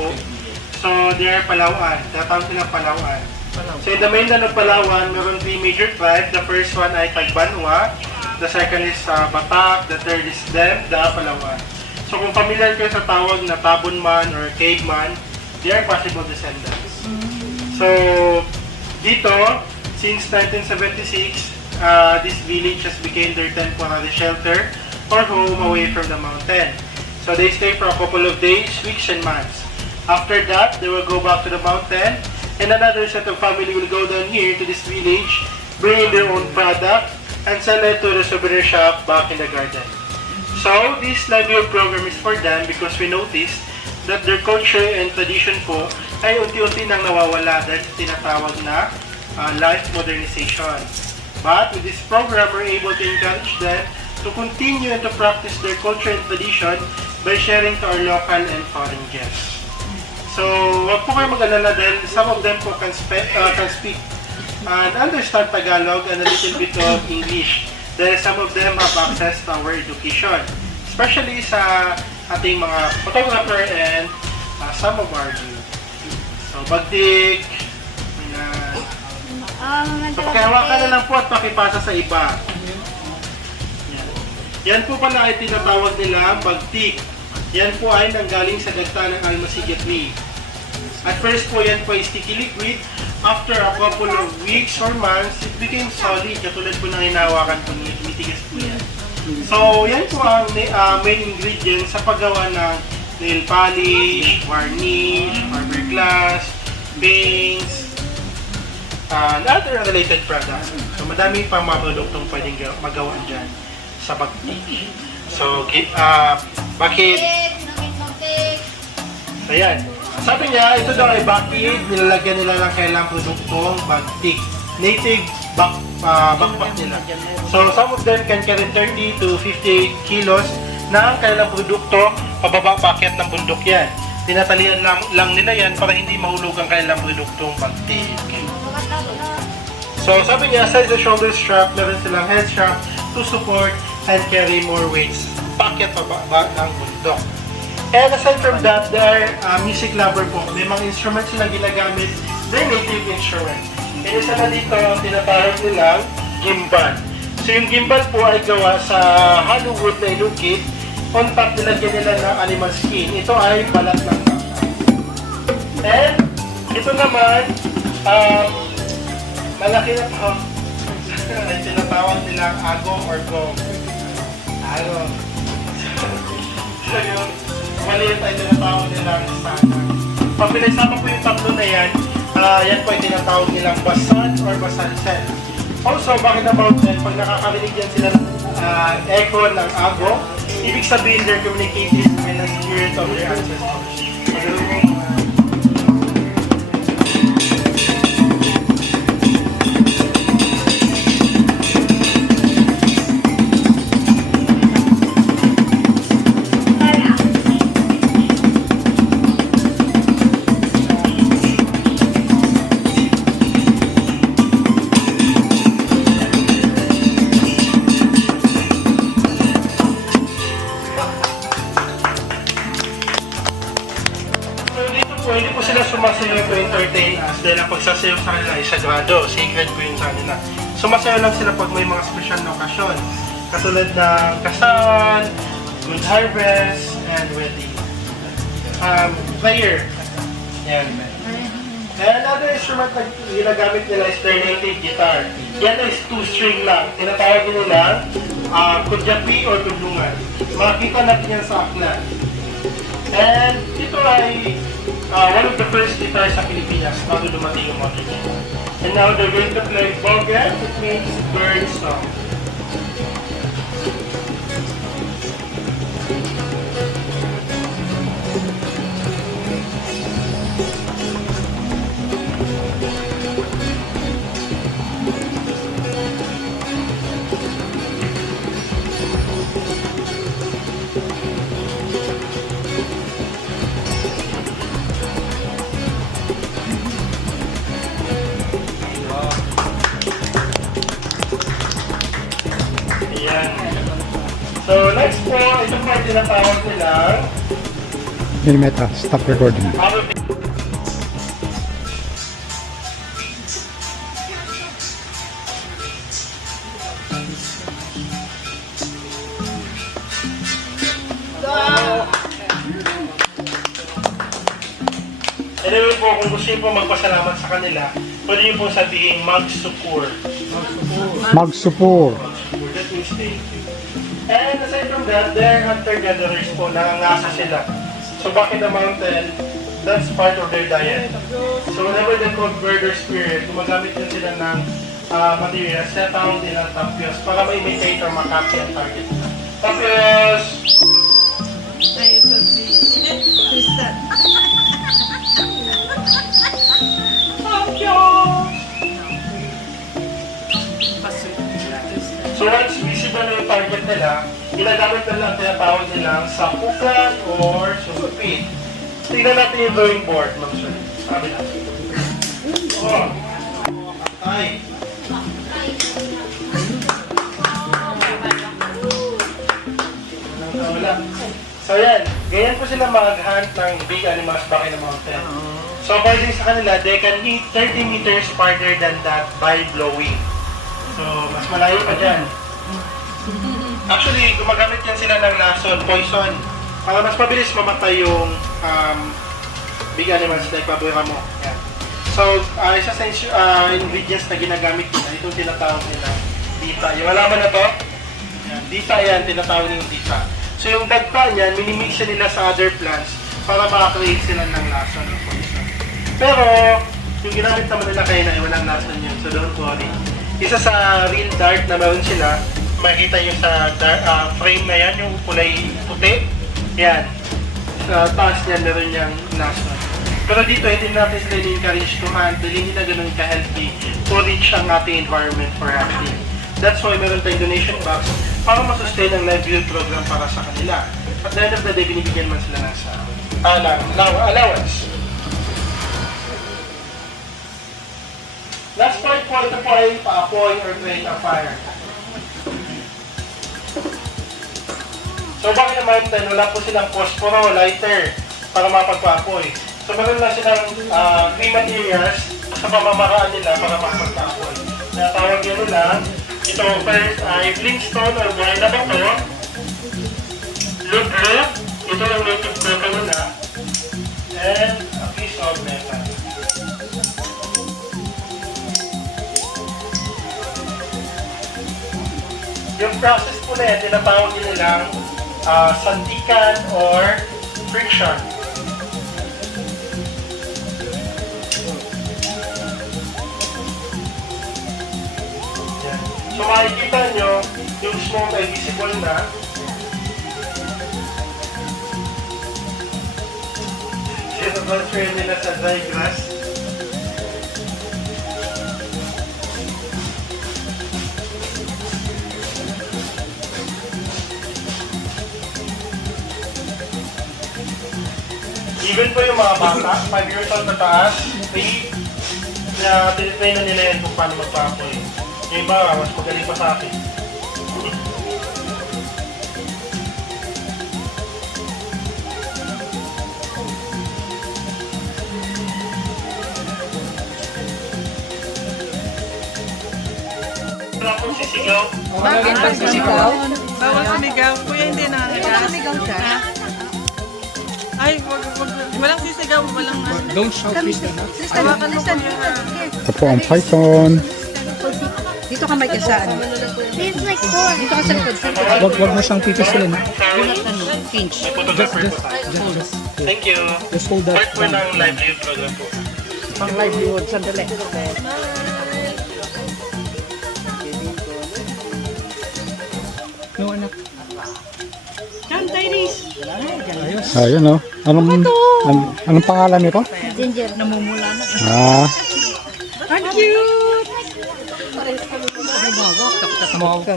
po. So, they are Palawan. Tatawag sila Palawan. So, in the mainland of Palawan, meron 3 major tribes. The first one ay Tagbanwa. The second is Batak. The third is them, the Palawan. So, kung familiar kayo sa tawag na Tabunman or Caveman, they are possible descendants. So, dito, since 1976, this village has become their temporary shelter or home away from the mountain. So, they stay for a couple of days, weeks, and months. After that, they will go back to the mountain, and another set of family will go down here to this village, bring in their own product, and sell it to the souvenir shop back in the garden. So, this livelihood program is for them because we noticed that their culture and tradition po ay unti-unti nang nawawala dahil sa tinatawag na life modernization. But with this program, we're able to encourage them to continue and to practice their culture and tradition by sharing to our local and foreign guests. So, wag po kayo mag-alala dahil some of them po can speak and understand Tagalog and a little bit of English. Dahil some of them have access to our education. Especially sa ating mga photographer and some of our youth. So, Bagdik. So, pakihawakan na lang po at pakipasa sa iba. Yan po pala ay tinatawag nila Bagdik. Yan po ay nanggaling sa gagta ng almasigat tree. At first po yan po ay sticky liquid. After a couple of weeks or months, it became solid. Katulad po ng hinahawakan po niya, tumitigas po yan. So yan po ang main ingredient sa paggawa ng nail polish, varnish, fiberglass, paints, and other related products. So madami pang mga produktong pwedeng magawa dyan sa Bagdik. So, bakit? Ayan. Sabi niya, ito daw ay bakit nilalagyan nila ng kailang produktong Bagdik. Native backpack nila. So, some of them can carry 30 to 50 kilos na ang kailang produkto pababa paket ng bundok yan. Tinatalian lang nila yan para hindi mahulog ang kailang produktong Bagdik. So, sabi niya, aside the shoulder strap, meron silang head strap to support and carry more weights. Packet pababa ng bundok. And aside from that, they are music lover po. May mga instruments silang ginagamit, their native instrument. And isa na dito, tinatawag nilang gimbal. So yung gimbal po ay gawa sa hollow wood na ilukit. On top, nilagyan nila ng animal skin. Ito ay balat ng baka. And ito naman, malaki na po. Tinatawag nilang agong or gong. Agong. So yung maliit ay tinatawag nilang sana. Pag pinagsama po yung tatlo na yan, yan po ay tinatawag nilang basan or basansel. Also, bakit about that? Pag nakakarinig yan sila ng echo ng agong, ibig sabihin they're communicating with the spirit of their ancestors. Hindi po sila sumasayaw to entertain us dahil ang pagsasayaw sa kanila ay sagrado, sacred po yun sa kanila. Sumasayaw lang sila pag may mga special na okasyon. Katulad ng kasal, good harvest, and wedding. Prayer. Yan. And another instrument na ginagamit nila is their native guitar. Yan is 2-string lang. Tinatawag nila kudyapi or tudungan. Makikita natin yan sa aklat. And ito ay one of the first guitars sa Pilipinas bago dumating yung modern guitar. And now they're going to play bogan, which means bird song. So next po, ito po ay tinatawag nilang Hey Meta, stop recording. Our Anyway po, kung gusto niyo po magpasalamat sa kanila, pwede niyo po sabihin Magsupur. Magsupor. That means thank you. And aside from that, they're hunter-gatherers po, nangangasa sila. So back in the mountain, that's part of their diet. So whenever they convert their spirit, gumagamit din sila ng materials, tinatawag din ng tapios para ma-imitate or makapy ang target. Tapios! So once visible na yung target nila, ginagamit nila ang tinatawag nilang sapukan or susupit. Tingnan natin yung drawing board, Ma'am Sir. Sabi natin. Oh. Ay. Wala. So yan, ganyan po sila mag-hunt ng big animals back in the mountain. So according sa kanila, they can hit 30 meters farther than that by blowing. So, mas malayo pa dyan. Actually, gumagamit yan sila ng lason, poison. Para mas mabilis mamatay yung big animals like baboy ramo. Yan. So, isa sa ingredients na ginagamit nila, itong tinatawag nila, dita. Yung alaman na to, yan, dita yan, tinatawag nila dita. So, yung dagta niyan, minimix nila sa other plants para makakreate sila ng lason ng poison. Pero, yung ginamit naman nila kayo na walang lason yun, so don't worry. Isa sa real dart na meron sila, makikita nyo sa frame na yan, yung kulay puti. Yan. Sa taas niyan, meron niyang lason. Pero dito, hindi natin sila encourage to hunt, hindi na ganun ka-healthy to reach ang ating environment for hunting. That's why meron tayong donation box para masustain ang livelihood program para sa kanila. At the end of the day, binibigyan man sila ng allowance. Last part po, ito po ay paapoy or create a fire. So bakit naman tayo, wala po silang posporo, lighter, para mapagpaapoy. So meron lang silang three materials sa pamamaraan nila para mapagpaapoy. Natawag yun nila, ito first ay flintstone or buhay na bato, lublo, ito yung native coca nila, and a piece of metal. Yung process po na yan, tinatawag nilang sandikan or friction. Yan. So makikita nyo, yung smoke ay visible na. Ito-transfer nila sa dry grass. Even po yung mga bata, 5 years old na taas, na tinitrain na nila yan kung paano magpapoy. Yung iba, mas magaling pa sa akin. Wala pong sisigaw. Bakit ba sumigaw? Bawal sumigaw. Kuya, hindi na. Nakasigaw siya. Ay, walang sisigaw, walang Don't shout please. hawakan mo kuya. Ito po ang python. Dito ka may kasaan. It's like four. Dito ka sa likod. Wag mo siyang titisilin. Pinch. Thank you. Just hold that. Part po ng livelihood program po. Pang livelihood. Sandali. No, anak. Come, Tyrese. Ayun o. Anong pangalan nito? Ginger. Namumula na. Ah, Ang cute! Tumawak. tumawag ka.